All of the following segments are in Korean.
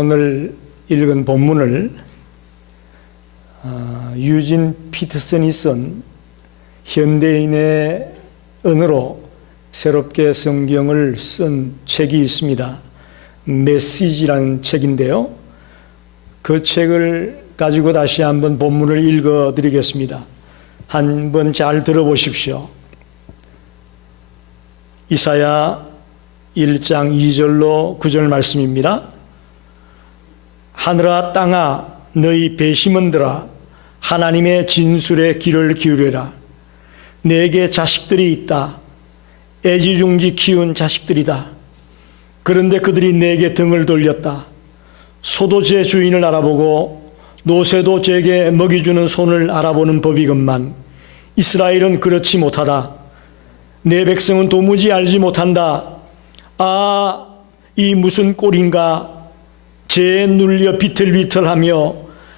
오늘 읽은 본문을 유진 피터슨이 쓴 현대인의 언어로 새롭게 성경을 쓴 책이 있습니다. 메시지라는 책인데요. 그 책을 가지고 다시 한번 본문을 읽어드리겠습니다. 한번 잘 들어보십시오. 이사야 1장 2절로 9절 말씀입니다. 하늘아 땅아 너희 배심원들아 하나님의 진술에 귀를 기울여라. 내게 자식들이 있다. 애지중지 키운 자식들이다. 그런데 그들이 내게 등을 돌렸다. 소도 제 주인을 알아보고 노새도 제게 먹이주는 손을 알아보는 법이건만 이스라엘은 그렇지 못하다. 내 백성은 도무지 알지 못한다. 아, 이 무슨 꼴인가. 죄에 눌려 비틀비틀하며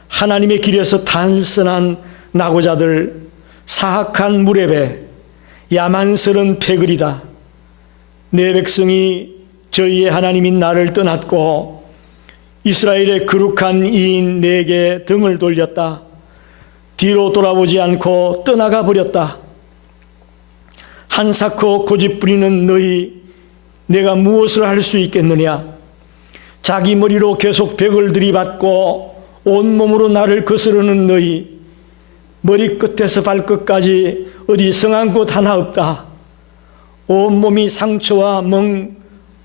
하나님의 길에서 단선한 낙오자들, 사악한 무례배, 야만스런 패거리다. 내 백성이 저희의 하나님인 나를 떠났고 이스라엘의 거룩한 이인 내게 등을 돌렸다. 뒤로 돌아보지 않고 떠나가 버렸다. 한사코 고집부리는 너희, 내가 무엇을 할 수 있겠느냐. 자기 머리로 계속 벽을 들이받고 온몸으로 나를 거스르는 너희, 머리끝에서 발끝까지 어디 성한 곳 하나 없다. 온몸이 상처와 멍,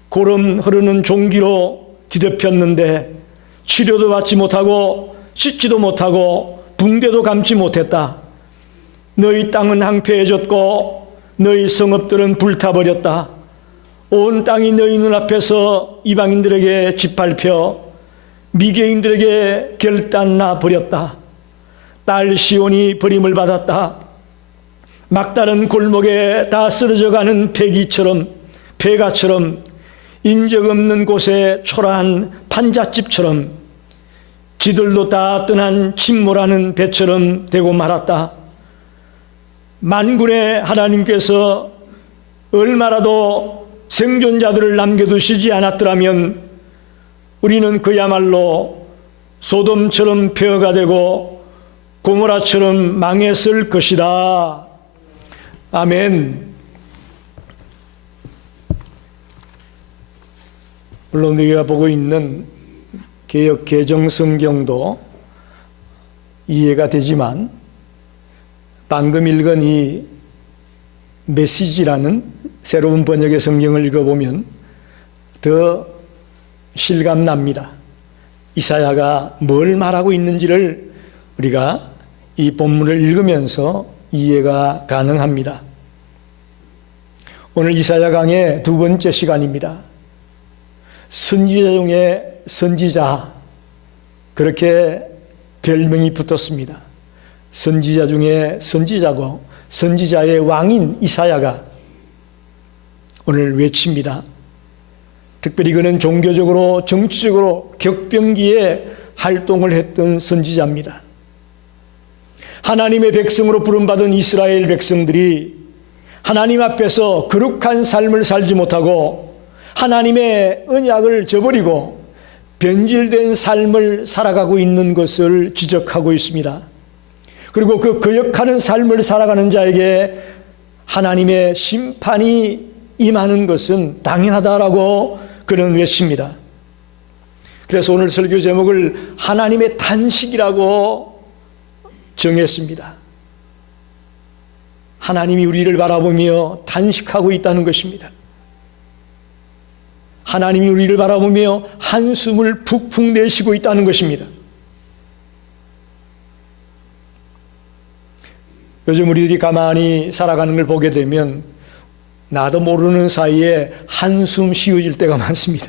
고름 흐르는 종기로 뒤덮였는데 치료도 받지 못하고 씻지도 못하고 붕대도 감지 못했다. 너희 땅은 황폐해졌고 너희 성읍들은 불타버렸다. 온 땅이 너희 눈앞에서 이방인들에게 짓밟혀 미개인들에게 결단나 버렸다. 딸 시온이 버림을 받았다. 막다른 골목에 다 쓰러져가는 폐가처럼 인적 없는 곳에 초라한 판잣집처럼 지들도 다 떠난 침몰하는 배처럼 되고 말았다. 만군의 하나님께서 얼마라도 생존자들을 남겨두시지 않았더라면 우리는 그야말로 소돔처럼 폐허가 되고 고모라처럼 망했을 것이다. 아멘. 물론 우리가 보고 있는 개역 개정 성경도 이해가 되지만 방금 읽은 이 메시지라는 새로운 번역의 성경을 읽어보면 더 실감납니다. 이사야가 뭘 말하고 있는지를 우리가 이 본문을 읽으면서 이해가 가능합니다. 오늘 이사야 강의 두 번째 시간입니다. 선지자 중에 선지자, 그렇게 별명이 붙었습니다. 선지자 중에 선지자고 선지자의 왕인 이사야가 오늘 외칩니다. 특별히 그는 종교적으로 정치적으로 격변기에 활동을 했던 선지자입니다. 하나님의 백성으로 부름받은 이스라엘 백성들이 하나님 앞에서 거룩한 삶을 살지 못하고 하나님의 언약을 저버리고 변질된 삶을 살아가고 있는 것을 지적하고 있습니다. 그리고 그 거역하는 삶을 살아가는 자에게 하나님의 심판이 임하는 것은 당연하다라고 그는 외칩니다. 그래서 오늘 설교 제목을 하나님의 탄식이라고 정했습니다. 하나님이 우리를 바라보며 탄식하고 있다는 것입니다. 하나님이 우리를 바라보며 한숨을 푹푹 내쉬고 있다는 것입니다. 요즘 우리들이 가만히 살아가는 걸 보게 되면 나도 모르는 사이에 한숨 쉬어질 때가 많습니다.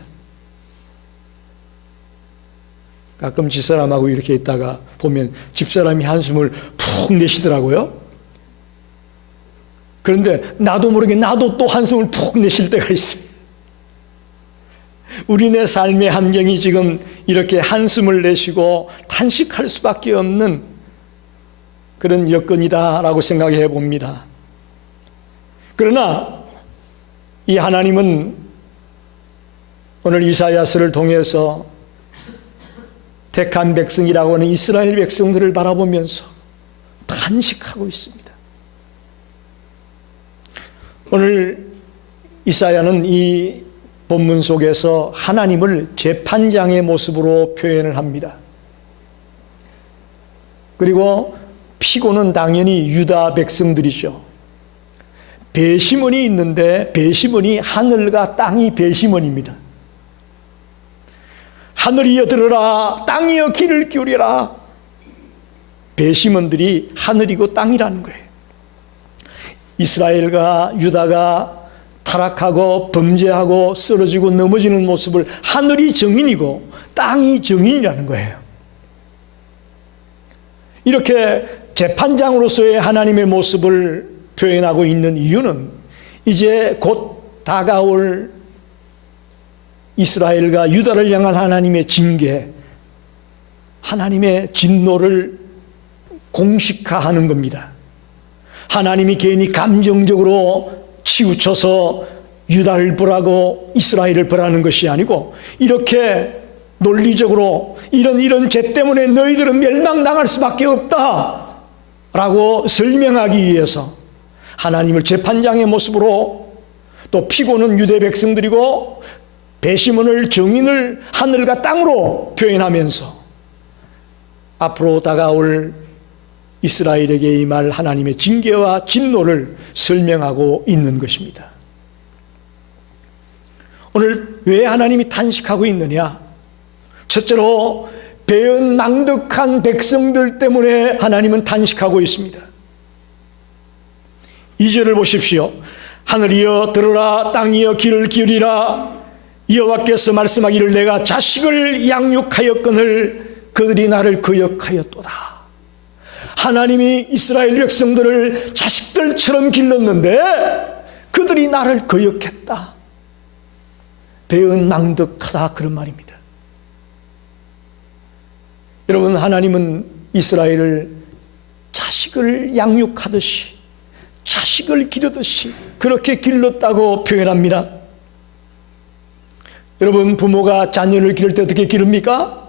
가끔 집사람하고 이렇게 있다가 보면 집사람이 한숨을 푹 내쉬더라고요. 그런데 나도 모르게 나도 또 한숨을 푹 내쉴 때가 있어요. 우리네 삶의 환경이 지금 이렇게 한숨을 내쉬고 탄식할 수밖에 없는 그런 여건이다라고 생각해 봅니다. 그러나 이 하나님은 오늘 이사야서를 통해서 택한 백성이라고 하는 이스라엘 백성들을 바라보면서 탄식하고 있습니다. 오늘 이사야는 이 본문 속에서 하나님을 재판장의 모습으로 표현을 합니다. 그리고 피고는 당연히 유다 백성들이죠. 배심원이 있는데 배심원이 하늘과 땅이 배심원입니다. 하늘이여 들으라, 땅이여 귀를 기울여라. 배심원들이 하늘이고 땅이라는 거예요. 이스라엘과 유다가 타락하고 범죄하고 쓰러지고 넘어지는 모습을 하늘이 정인이고 땅이 정인이라는 거예요. 이렇게 재판장으로서의 하나님의 모습을 표현하고 있는 이유는 이제 곧 다가올 이스라엘과 유다를 향한 하나님의 징계, 하나님의 진노를 공식화하는 겁니다. 하나님이 괜히 감정적으로 치우쳐서 유다를 벌하고 이스라엘을 벌하는 것이 아니고 이렇게 논리적으로 이런 죄 때문에 너희들은 멸망당할 수밖에 없다 라고 설명하기 위해서 하나님을 재판장의 모습으로, 또 피고는 유대 백성들이고 배심원을 정인을 하늘과 땅으로 표현하면서 앞으로 다가올 이스라엘에게 임할 하나님의 징계와 진노를 설명하고 있는 것입니다. 오늘 왜 하나님이 탄식하고 있느냐? 첫째로 배은망덕한 백성들 때문에 하나님은 탄식하고 있습니다. 2절을 보십시오. 하늘이여 들으라, 땅이여 귀를 기울이라. 여호와께서 말씀하기를 내가 자식을 양육하였거늘 그들이 나를 거역하였도다. 하나님이 이스라엘 백성들을 자식들처럼 길렀는데 그들이 나를 거역했다. 배은망덕하다, 그런 말입니다. 여러분, 하나님은 이스라엘을 자식을 양육하듯이, 자식을 기르듯이 그렇게 길렀다고 표현합니다. 여러분, 부모가 자녀를 기를 때 어떻게 기릅니까?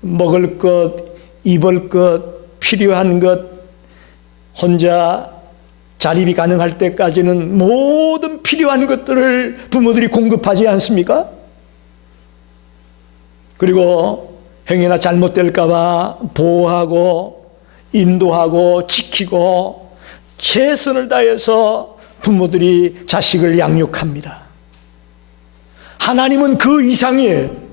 먹을 것, 입을 것, 필요한 것, 혼자 자립이 가능할 때까지는 모든 필요한 것들을 부모들이 공급하지 않습니까? 그리고 행여나 잘못될까 봐 보호하고 인도하고 지키고 최선을 다해서 부모들이 자식을 양육합니다. 하나님은 그 이상이에요.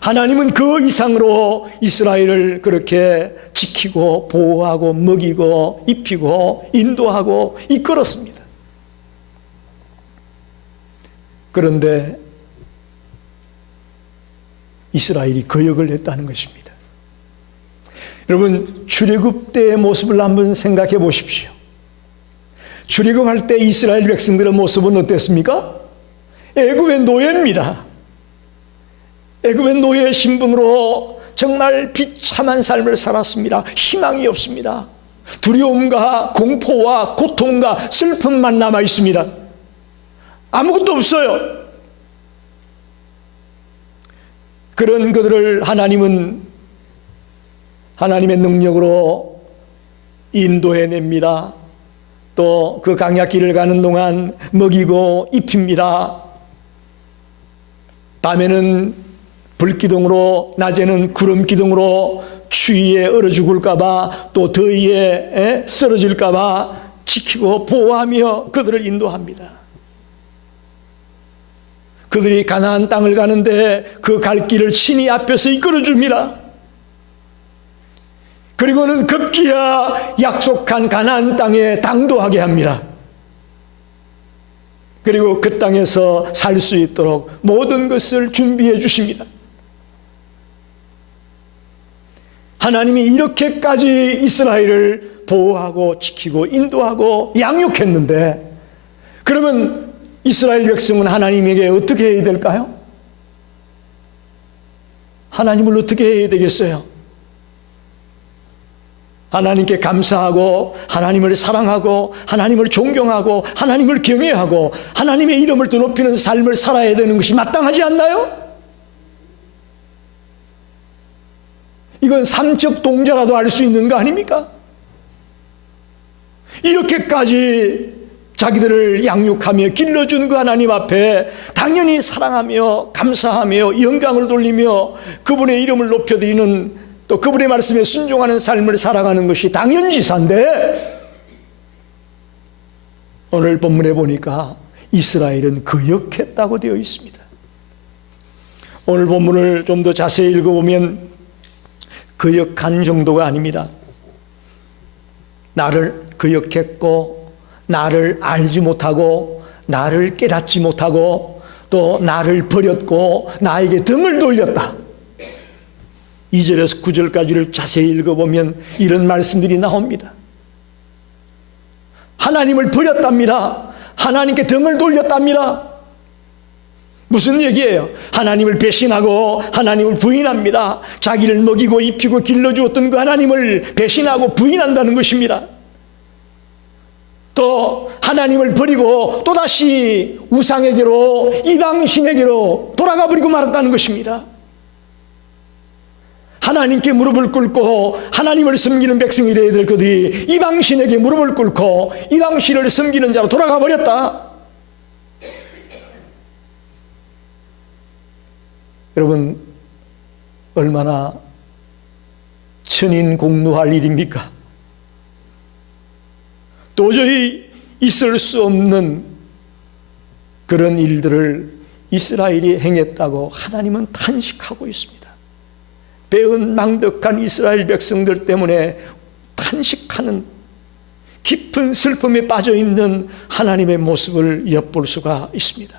하나님은 그 이상으로 이스라엘을 그렇게 지키고 보호하고 먹이고 입히고 인도하고 이끌었습니다. 그런데 이스라엘이 거역을 했다는 것입니다. 여러분, 출애굽 때의 모습을 한번 생각해 보십시오. 출애굽할 때 이스라엘 백성들의 모습은 어땠습니까? 애굽의 노예입니다. 애굽의 노예 신분으로 정말 비참한 삶을 살았습니다. 희망이 없습니다. 두려움과 공포와 고통과 슬픔만 남아 있습니다. 아무것도 없어요. 그런 그들을 하나님은 하나님의 능력으로 인도해냅니다. 또 그 강약길을 가는 동안 먹이고 입힙니다. 밤에는 불기둥으로, 낮에는 구름기둥으로 추위에 얼어 죽을까봐, 또 더위에 쓰러질까봐 지키고 보호하며 그들을 인도합니다. 그들이 가나안 땅을 가는데 그 갈 길을 친히 앞에서 이끌어줍니다. 그리고는 급기야 약속한 가나안 땅에 당도하게 합니다. 그리고 그 땅에서 살 수 있도록 모든 것을 준비해 주십니다. 하나님이 이렇게까지 이스라엘을 보호하고 지키고 인도하고 양육했는데, 그러면 이스라엘 백성은 하나님에게 어떻게 해야 될까요? 하나님을 어떻게 해야 되겠어요? 하나님께 감사하고 하나님을 사랑하고 하나님을 존경하고 하나님을 경외하고 하나님의 이름을 더 높이는 삶을 살아야 되는 것이 마땅하지 않나요? 이건 삼척 동자라도 알 수 있는 거 아닙니까? 이렇게까지 자기들을 양육하며 길러준 그 하나님 앞에 당연히 사랑하며 감사하며 영광을 돌리며 그분의 이름을 높여드리는, 또 그분의 말씀에 순종하는 삶을 살아가는 것이 당연지사인데, 오늘 본문에 보니까 이스라엘은 거역했다고 되어 있습니다. 오늘 본문을 좀 더 자세히 읽어보면 거역한 정도가 아닙니다. 나를 거역했고, 나를 알지 못하고, 나를 깨닫지 못하고, 또 나를 버렸고 나에게 등을 돌렸다. 2절에서 9절까지를 자세히 읽어보면 이런 말씀들이 나옵니다. 하나님을 버렸답니다. 하나님께 등을 돌렸답니다. 무슨 얘기예요? 하나님을 배신하고 하나님을 부인합니다. 자기를 먹이고 입히고 길러주었던 그 하나님을 배신하고 부인한다는 것입니다. 또 하나님을 버리고 또다시 우상에게로, 이방신에게로 돌아가 버리고 말았다는 것입니다. 하나님께 무릎을 꿇고 하나님을 섬기는 백성이 되어야 될 그들이 이방신에게 무릎을 꿇고 이방신을 섬기는 자로 돌아가 버렸다. 여러분, 얼마나 천인공노할 일입니까? 도저히 있을 수 없는 그런 일들을 이스라엘이 행했다고 하나님은 탄식하고 있습니다. 배은망덕한 이스라엘 백성들 때문에 탄식하는 깊은 슬픔에 빠져있는 하나님의 모습을 엿볼 수가 있습니다.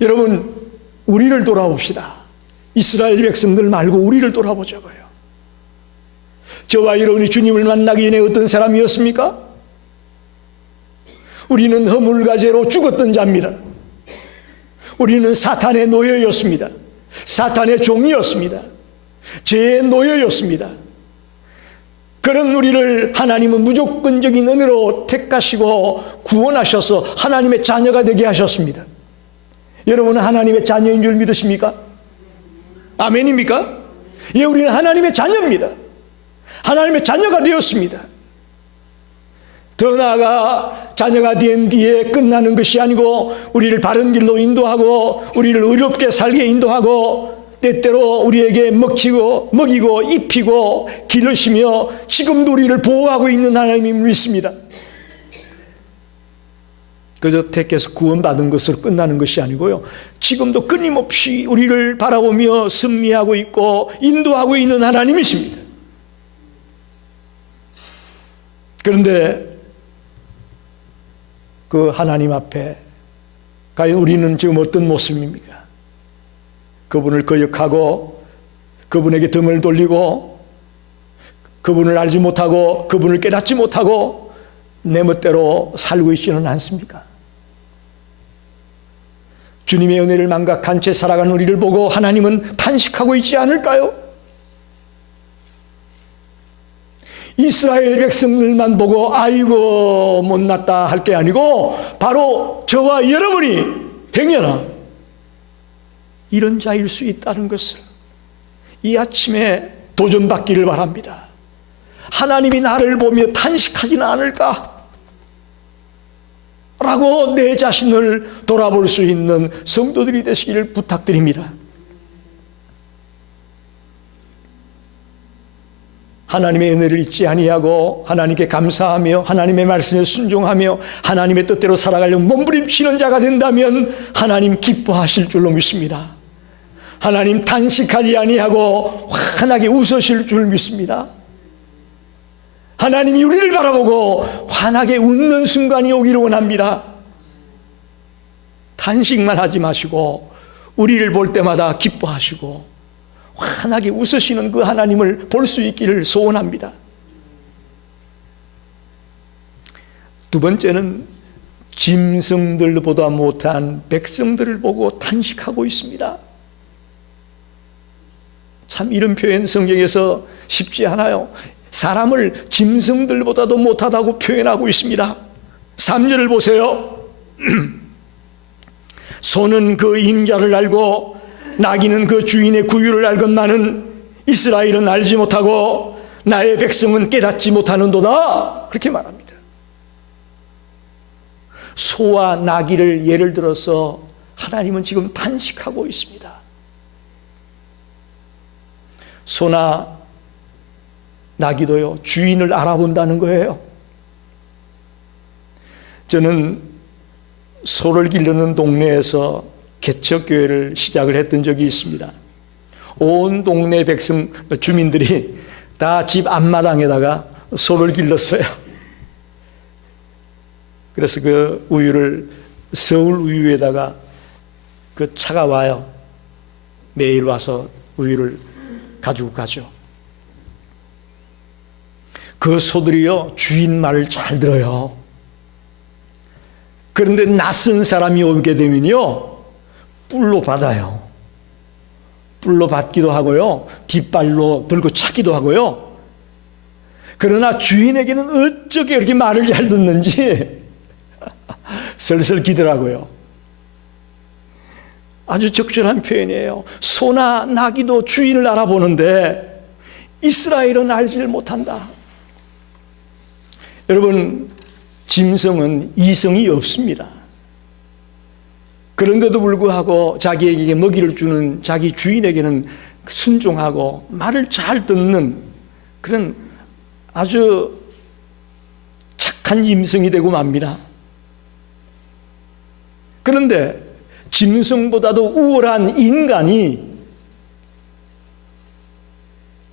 여러분, 우리를 돌아봅시다. 이스라엘 백성들 말고 우리를 돌아보자고요. 저와 여러분이 주님을 만나기 전에 어떤 사람이었습니까? 우리는 허물과죄로 죽었던 자입니다. 우리는 사탄의 노예였습니다. 사탄의 종이었습니다. 죄의 노예였습니다. 그런 우리를 하나님은 무조건적인 은혜로 택하시고 구원하셔서 하나님의 자녀가 되게 하셨습니다. 여러분은 하나님의 자녀인 줄 믿으십니까? 아멘입니까? 예, 우리는 하나님의 자녀입니다. 하나님의 자녀가 되었습니다. 더 나아가 자녀가 된 뒤에 끝나는 것이 아니고 우리를 바른 길로 인도하고 우리를 의롭게 살게 인도하고 때때로 우리에게 먹이고 입히고 기르시며 지금도 우리를 보호하고 있는 하나님을 믿습니다. 그저 택해서 구원받은 것으로 끝나는 것이 아니고요, 지금도 끊임없이 우리를 바라보며 섭리하고 있고 인도하고 있는 하나님이십니다. 그런데 그 하나님 앞에 과연 우리는 지금 어떤 모습입니까? 그분을 거역하고 그분에게 등을 돌리고 그분을 알지 못하고 그분을 깨닫지 못하고 내 멋대로 살고 있지는 않습니까? 주님의 은혜를 망각한 채 살아가는 우리를 보고 하나님은 탄식하고 있지 않을까요? 이스라엘 백성들만 보고 아이고 못났다 할 게 아니고 바로 저와 여러분이 행여나 이런 자일 수 있다는 것을 이 아침에 도전받기를 바랍니다. 하나님이 나를 보며 탄식하지는 않을까? 라고 내 자신을 돌아볼 수 있는 성도들이 되시기를 부탁드립니다. 하나님의 은혜를 잊지 아니하고 하나님께 감사하며 하나님의 말씀에 순종하며 하나님의 뜻대로 살아가려고 몸부림치는 자가 된다면 하나님 기뻐하실 줄로 믿습니다. 하나님 탄식하지 아니하고 환하게 웃으실 줄 믿습니다. 하나님이 우리를 바라보고 환하게 웃는 순간이 오기를 원합니다. 탄식만 하지 마시고 우리를 볼 때마다 기뻐하시고 환하게 웃으시는 그 하나님을 볼 수 있기를 소원합니다. 두 번째는 짐승들보다 못한 백성들을 보고 탄식하고 있습니다. 참 이런 표현 성경에서 쉽지 않아요. 사람을 짐승들보다도 못하다고 표현하고 있습니다. 3절을 보세요. 소는 그 임자를 알고 나귀는 그 주인의 구유를 알건만은 이스라엘은 알지 못하고 나의 백성은 깨닫지 못하는도다. 그렇게 말합니다. 소와 나귀를 예를 들어서 하나님은 지금 탄식하고 있습니다. 소나 나귀도요, 주인을 알아본다는 거예요. 저는 소를 기르는 동네에서 개척교회를 시작을 했던 적이 있습니다. 온 동네 주민들이 다 집 앞마당에다가 소를 길렀어요. 그래서 그 우유를 서울 우유에다가 그 차가 와요. 매일 와서 우유를 가지고 가죠. 그 소들이요, 주인 말을 잘 들어요. 그런데 낯선 사람이 오게 되면요, 뿔로 받아요. 뿔로 받기도 하고요, 뒷발로 들고 차기도 하고요. 그러나 주인에게는 어쩌게 이렇게 말을 잘 듣는지 슬슬 기더라고요. 아주 적절한 표현이에요. 소나 나귀도 주인을 알아보는데 이스라엘은 알지를 못한다. 여러분, 짐승은 이성이 없습니다. 그런데도 불구하고 자기에게 먹이를 주는 자기 주인에게는 순종하고 말을 잘 듣는 그런 아주 착한 짐승이 되고 맙니다. 그런데 짐승보다도 우월한 인간이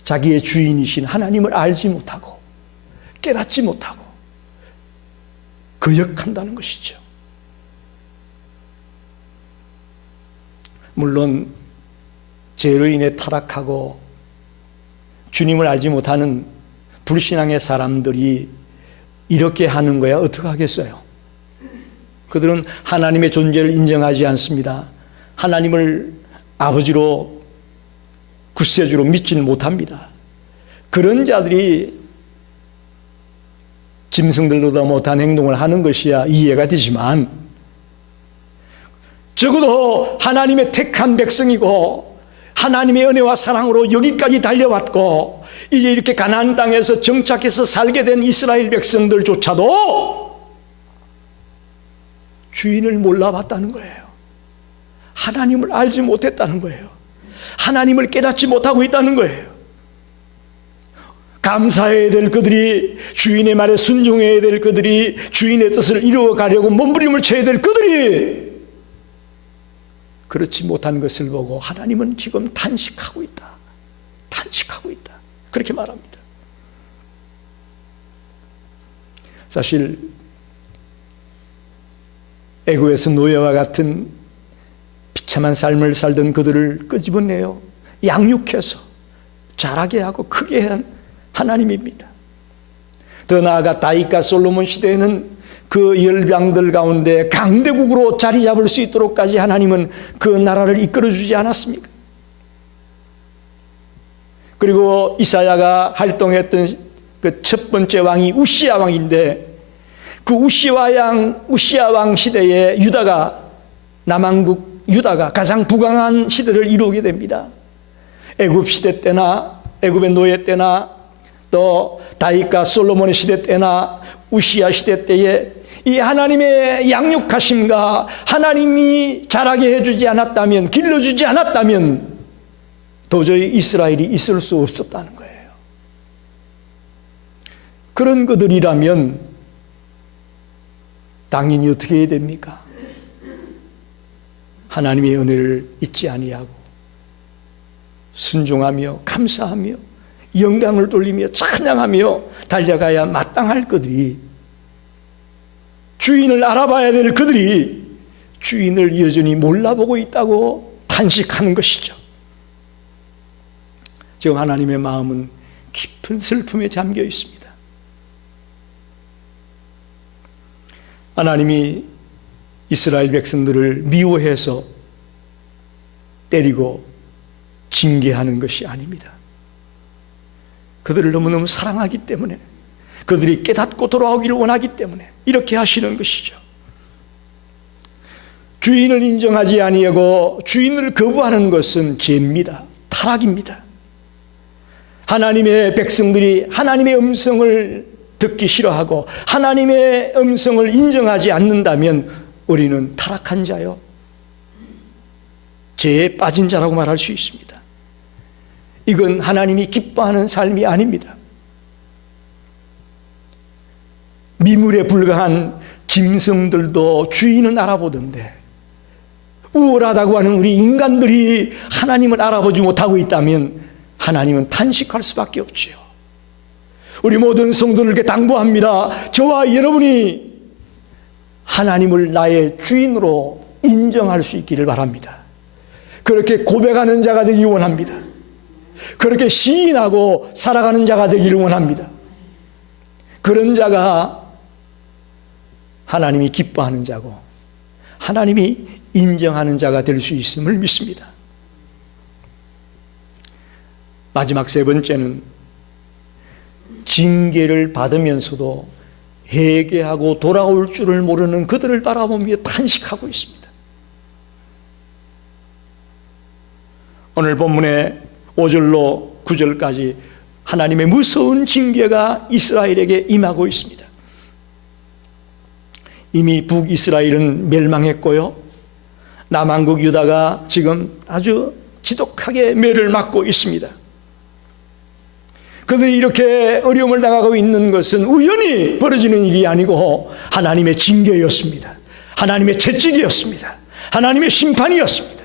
자기의 주인이신 하나님을 알지 못하고 깨닫지 못하고 거역한다는 것이죠. 물론 죄로 인해 타락하고 주님을 알지 못하는 불신앙의 사람들이 이렇게 하는 거야 어떻게 하겠어요? 그들은 하나님의 존재를 인정하지 않습니다. 하나님을 아버지로 구세주로 믿지는 못합니다. 그런 자들이 짐승들보다 못한 행동을 하는 것이야 이해가 되지만, 적어도 하나님의 택한 백성이고 하나님의 은혜와 사랑으로 여기까지 달려왔고 이제 이렇게 가나안 땅에서 정착해서 살게 된 이스라엘 백성들조차도 주인을 몰라봤다는 거예요. 하나님을 알지 못했다는 거예요. 하나님을 깨닫지 못하고 있다는 거예요. 감사해야 될 그들이, 주인의 말에 순종해야 될 그들이, 주인의 뜻을 이루어가려고 몸부림을 쳐야 될 그들이 그렇지 못한 것을 보고 하나님은 지금 탄식하고 있다. 탄식하고 있다. 그렇게 말합니다. 사실 애굽에서 노예와 같은 비참한 삶을 살던 그들을 끄집어내요 양육해서 자라게 하고 크게 한 하나님입니다. 더 나아가 다윗과 솔로몬 시대에는 그 열방들 가운데 강대국으로 자리 잡을 수 있도록까지 하나님은 그 나라를 이끌어주지 않았습니까? 그리고 이사야가 활동했던 그 첫 번째 왕이 우시야 왕인데, 그 우시야 왕 시대에 유다가, 남왕국 유다가 가장 부강한 시대를 이루게 됩니다. 애굽 시대 때나 애굽의 노예 때나 또 다윗과 솔로몬의 시대 때나 우시야 시대 때에 이 하나님의 양육하심과 하나님이 자라게 해주지 않았다면, 길러주지 않았다면 도저히 이스라엘이 있을 수 없었다는 거예요. 그런 그들이라면 당연히 어떻게 해야 됩니까? 하나님의 은혜를 잊지 아니하고 순종하며 감사하며 영광을 돌리며 찬양하며 달려가야 마땅할 그들이, 주인을 알아봐야 될 그들이 주인을 여전히 몰라보고 있다고 탄식하는 것이죠. 지금 하나님의 마음은 깊은 슬픔에 잠겨 있습니다. 하나님이 이스라엘 백성들을 미워해서 때리고 징계하는 것이 아닙니다. 그들을 너무너무 사랑하기 때문에, 그들이 깨닫고 돌아오기를 원하기 때문에 이렇게 하시는 것이죠. 주인을 인정하지 아니하고 주인을 거부하는 것은 죄입니다. 타락입니다. 하나님의 백성들이 하나님의 음성을 듣기 싫어하고 하나님의 음성을 인정하지 않는다면 우리는 타락한 자요, 죄에 빠진 자라고 말할 수 있습니다. 이건 하나님이 기뻐하는 삶이 아닙니다. 미물에 불과한 짐승들도 주인은 알아보던데 우월하다고 하는 우리 인간들이 하나님을 알아보지 못하고 있다면 하나님은 탄식할 수밖에 없지요. 우리 모든 성도들에게 당부합니다. 저와 여러분이 하나님을 나의 주인으로 인정할 수 있기를 바랍니다. 그렇게 고백하는 자가 되기 원합니다. 그렇게 시인하고 살아가는 자가 되기를 원합니다. 그런 자가 하나님이 기뻐하는 자고 하나님이 인정하는 자가 될 수 있음을 믿습니다. 마지막 세 번째는 징계를 받으면서도 회개하고 돌아올 줄을 모르는 그들을 바라보며 탄식하고 있습니다. 오늘 본문의 5절로 9절까지 하나님의 무서운 징계가 이스라엘에게 임하고 있습니다. 이미 북이스라엘은 멸망했고요, 남한국 유다가 지금 아주 지독하게 매를 맞고 있습니다. 그들이 이렇게 어려움을 당하고 있는 것은 우연히 벌어지는 일이 아니고 하나님의 징계였습니다. 하나님의 채찍이었습니다. 하나님의 심판이었습니다.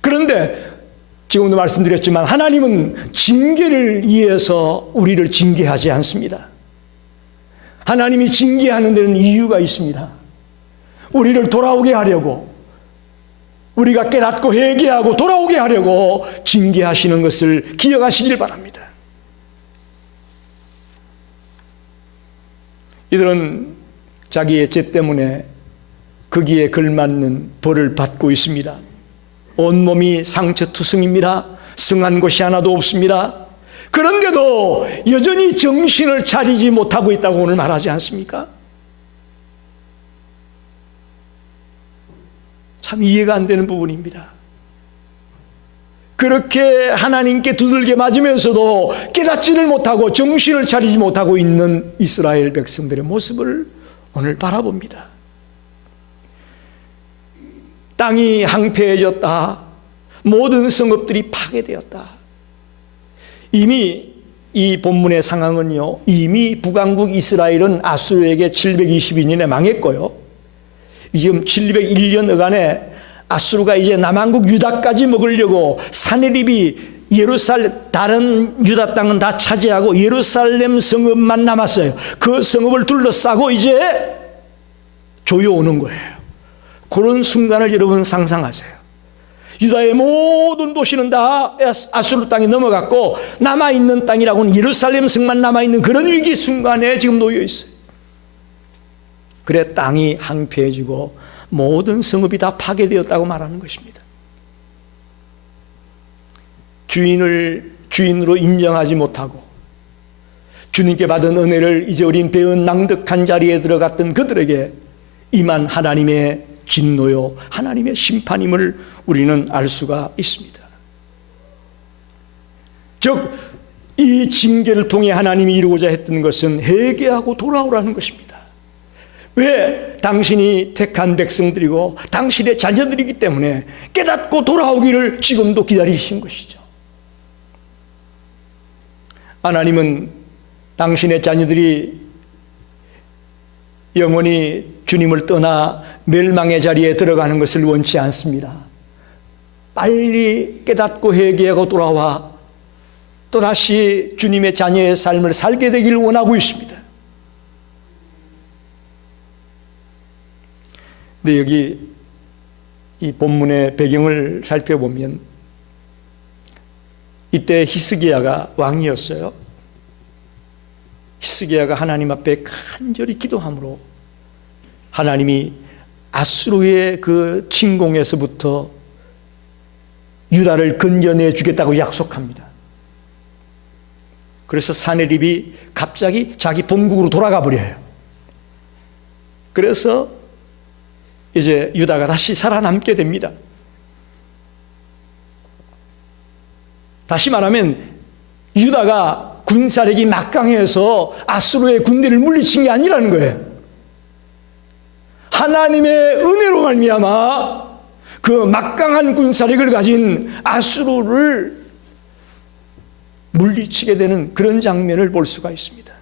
그런데 지금도 말씀드렸지만 하나님은 징계를 위해서 우리를 징계하지 않습니다. 하나님이 징계하는 데는 이유가 있습니다. 우리를 돌아오게 하려고, 우리가 깨닫고 회개하고 돌아오게 하려고 징계하시는 것을 기억하시길 바랍니다. 이들은 자기의 죄 때문에 거기에 걸맞는 벌을 받고 있습니다. 온몸이 상처투성입니다. 성한 곳이 하나도 없습니다. 그런데도 여전히 정신을 차리지 못하고 있다고 오늘 말하지 않습니까? 참 이해가 안 되는 부분입니다. 그렇게 하나님께 두들겨 맞으면서도 깨닫지를 못하고 정신을 차리지 못하고 있는 이스라엘 백성들의 모습을 오늘 바라봅니다. 땅이 황폐해졌다. 모든 성읍들이 파괴되었다. 이미 이 본문의 상황은요, 이미 북왕국 이스라엘은 아수르에게 722년에 망했고요, 지금 701년간에 아수르가 이제 남한국 유다까지 먹으려고 사내립이 다른 유다 땅은 다 차지하고 예루살렘 성읍만 남았어요. 그 성읍을 둘러싸고 이제 조여오는 거예요. 그런 순간을 여러분 상상하세요. 유다의 모든 도시는 다 아수르 땅에 넘어갔고 남아있는 땅이라고는 예루살렘 성만 남아있는 그런 위기 순간에 지금 놓여 있어요. 그래 땅이 황폐해지고 모든 성읍이 다 파괴되었다고 말하는 것입니다. 주인을 주인으로 인정하지 못하고 주님께 받은 은혜를 잊어버린 배은 낭득한 자리에 들어갔던 그들에게 임한 하나님의 진노요, 하나님의 심판임을 우리는 알 수가 있습니다. 즉, 이 징계를 통해 하나님이 이루고자 했던 것은 회개하고 돌아오라는 것입니다. 왜? 당신이 택한 백성들이고 당신의 자녀들이기 때문에 깨닫고 돌아오기를 지금도 기다리신 것이죠. 하나님은 당신의 자녀들이 영원히 주님을 떠나 멸망의 자리에 들어가는 것을 원치 않습니다. 빨리 깨닫고 회개하고 돌아와 또다시 주님의 자녀의 삶을 살게 되기를 원하고 있습니다. 근데 여기 이 본문의 배경을 살펴보면 이때 히스기야가 왕이었어요. 히스기야가 하나님 앞에 간절히 기도함으로 하나님이 아수르의 그 침공에서부터 유다를 건져내 주겠다고 약속합니다. 그래서 사내립이 갑자기 자기 본국으로 돌아가 버려요. 그래서 이제 유다가 다시 살아남게 됩니다. 다시 말하면 유다가 군사력이 막강해서 아수르의 군대를 물리친 게 아니라는 거예요. 하나님의 은혜로 말미암아 그 막강한 군사력을 가진 아수르를 물리치게 되는 그런 장면을 볼 수가 있습니다.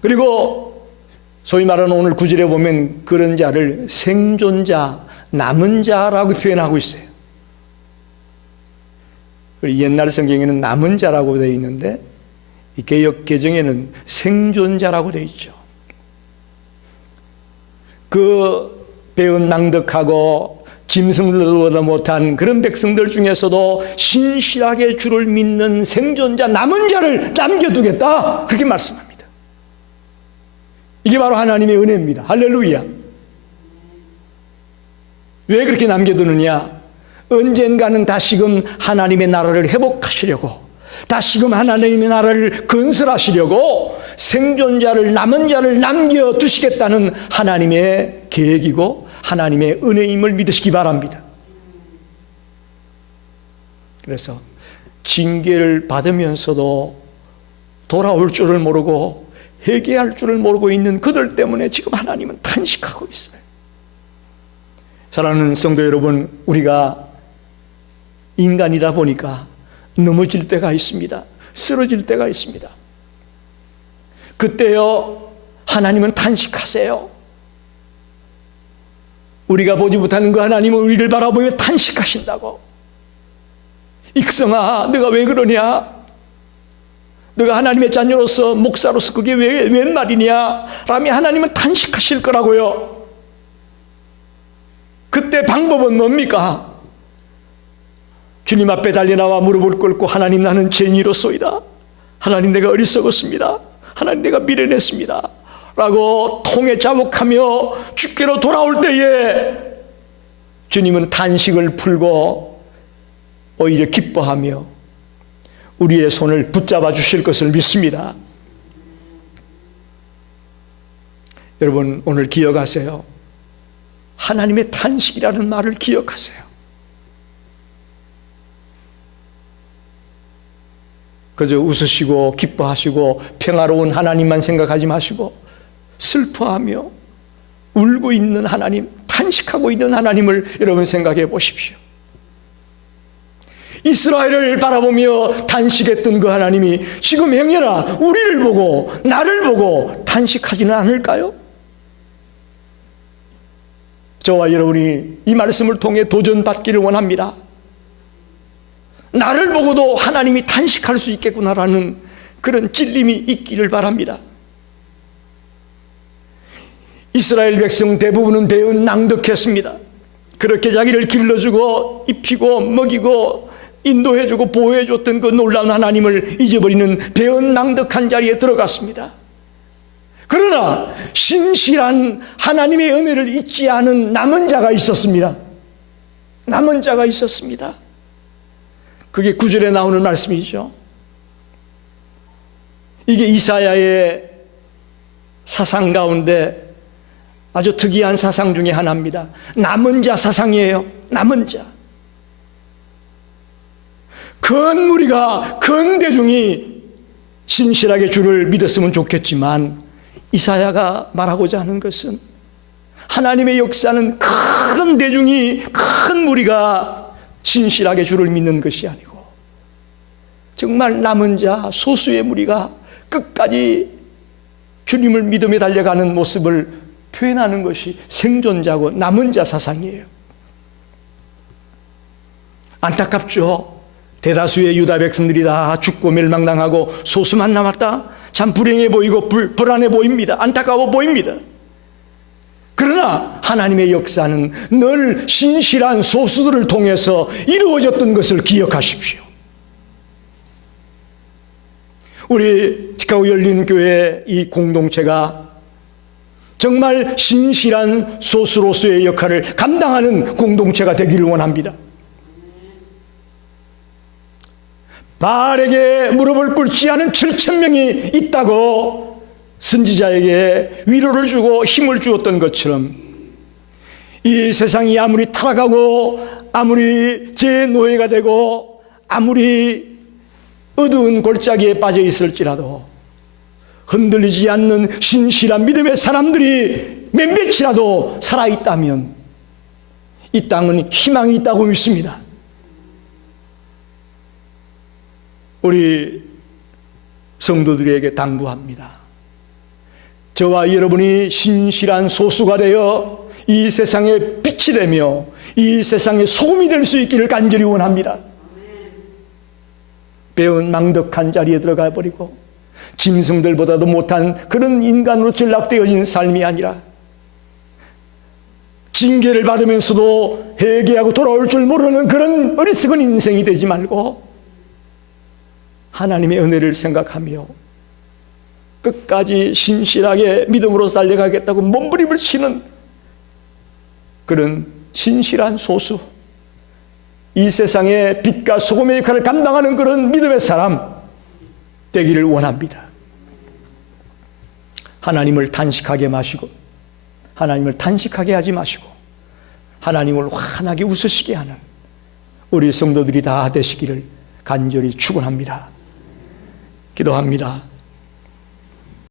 그리고 소위 말하는 오늘 구절에 보면 그런 자를 생존자, 남은 자라고 표현하고 있어요. 옛날 성경에는 남은 자라고 되어 있는데 이 개역 개정에는 생존자라고 되어 있죠. 그 배은 낭득하고 짐승들도 얻어 못한 그런 백성들 중에서도 신실하게 주를 믿는 생존자, 남은 자를 남겨두겠다, 그렇게 말씀합니다. 이게 바로 하나님의 은혜입니다. 할렐루야. 왜 그렇게 남겨두느냐? 언젠가는 다시금 하나님의 나라를 회복하시려고, 다시금 하나님의 나라를 건설하시려고 생존자를, 남은 자를 남겨두시겠다는 하나님의 계획이고 하나님의 은혜임을 믿으시기 바랍니다. 그래서 징계를 받으면서도 돌아올 줄을 모르고 회개할 줄을 모르고 있는 그들 때문에 지금 하나님은 탄식하고 있어요. 사랑하는 성도 여러분, 우리가 인간이다 보니까 넘어질 때가 있습니다. 쓰러질 때가 있습니다. 그때요, 하나님은 탄식하세요. 우리가 보지 못하는 그 하나님은 우리를 바라보며 탄식하신다고. 익성아, 너가 왜 그러냐? 너가 하나님의 자녀로서, 목사로서 그게 웬 말이냐? 라며 하나님은 탄식하실 거라고요. 그때 방법은 뭡니까? 주님 앞에 달려나와 무릎을 꿇고 하나님, 나는 죄인이로소이다. 하나님, 내가 어리석었습니다. 하나님, 내가 미련했습니다. 라고 통에 자복하며 주께로 돌아올 때에 주님은 탄식을 풀고 오히려 기뻐하며 우리의 손을 붙잡아 주실 것을 믿습니다. 여러분, 오늘 기억하세요. 하나님의 탄식이라는 말을 기억하세요. 그저 웃으시고 기뻐하시고 평화로운 하나님만 생각하지 마시고 슬퍼하며 울고 있는 하나님, 탄식하고 있는 하나님을 여러분 생각해 보십시오. 이스라엘을 바라보며 탄식했던 그 하나님이 지금 행여나 우리를 보고 나를 보고 탄식하지는 않을까요? 저와 여러분이 이 말씀을 통해 도전받기를 원합니다. 나를 보고도 하나님이 탄식할 수 있겠구나라는 그런 찔림이 있기를 바랍니다. 이스라엘 백성 대부분은 배은 낭득했습니다. 그렇게 자기를 길러주고 입히고 먹이고 인도해주고 보호해줬던 그 놀라운 하나님을 잊어버리는 배은 낭득한 자리에 들어갔습니다. 그러나 신실한 하나님의 은혜를 잊지 않은 남은 자가 있었습니다. 남은 자가 있었습니다. 그게 9절에 나오는 말씀이죠. 이게 이사야의 사상 가운데 아주 특이한 사상 중에 하나입니다. 남은 자 사상이에요. 남은 자. 큰 무리가, 큰 대중이 신실하게 주를 믿었으면 좋겠지만 이사야가 말하고자 하는 것은 하나님의 역사는 큰 대중이, 큰 무리가 신실하게 주를 믿는 것이 아니고 정말 남은 자, 소수의 무리가 끝까지 주님을 믿음에 달려가는 모습을 표현하는 것이 생존자고 남은 자 사상이에요. 안타깝죠. 대다수의 유다 백성들이 다 죽고 멸망당하고 소수만 남았다. 참 불행해 보이고 불안해 보입니다. 안타까워 보입니다. 그러나 하나님의 역사는 늘 신실한 소수들을 통해서 이루어졌던 것을 기억하십시오. 우리 시카고 열린교회 이 공동체가 정말 신실한 소수로서의 역할을 감당하는 공동체가 되기를 원합니다. 바알에게 무릎을 꿇지 않은 7,000명이 있다고 선지자에게 위로를 주고 힘을 주었던 것처럼 이 세상이 아무리 타락하고 아무리 제 노예가 되고 아무리 어두운 골짜기에 빠져 있을지라도 흔들리지 않는 신실한 믿음의 사람들이 몇몇이라도 살아있다면 이 땅은 희망이 있다고 믿습니다. 우리 성도들에게 당부합니다. 저와 여러분이 신실한 소수가 되어 이 세상의 빛이 되며 이 세상의 소금이 될 수 있기를 간절히 원합니다. 배은 망덕한 자리에 들어가 버리고 짐승들보다도 못한 그런 인간으로 전락되어진 삶이 아니라 징계를 받으면서도 회개하고 돌아올 줄 모르는 그런 어리석은 인생이 되지 말고 하나님의 은혜를 생각하며 끝까지 신실하게 믿음으로 살려가겠다고 몸부림을 치는 그런 신실한 소수, 이 세상의 빛과 소금의 역할을 감당하는 그런 믿음의 사람 되기를 원합니다. 하나님을 탄식하게 마시고 하나님을 탄식하게 하지 마시고 하나님을 환하게 웃으시게 하는 우리 성도들이 다 되시기를 간절히 축원합니다. 기도합니다.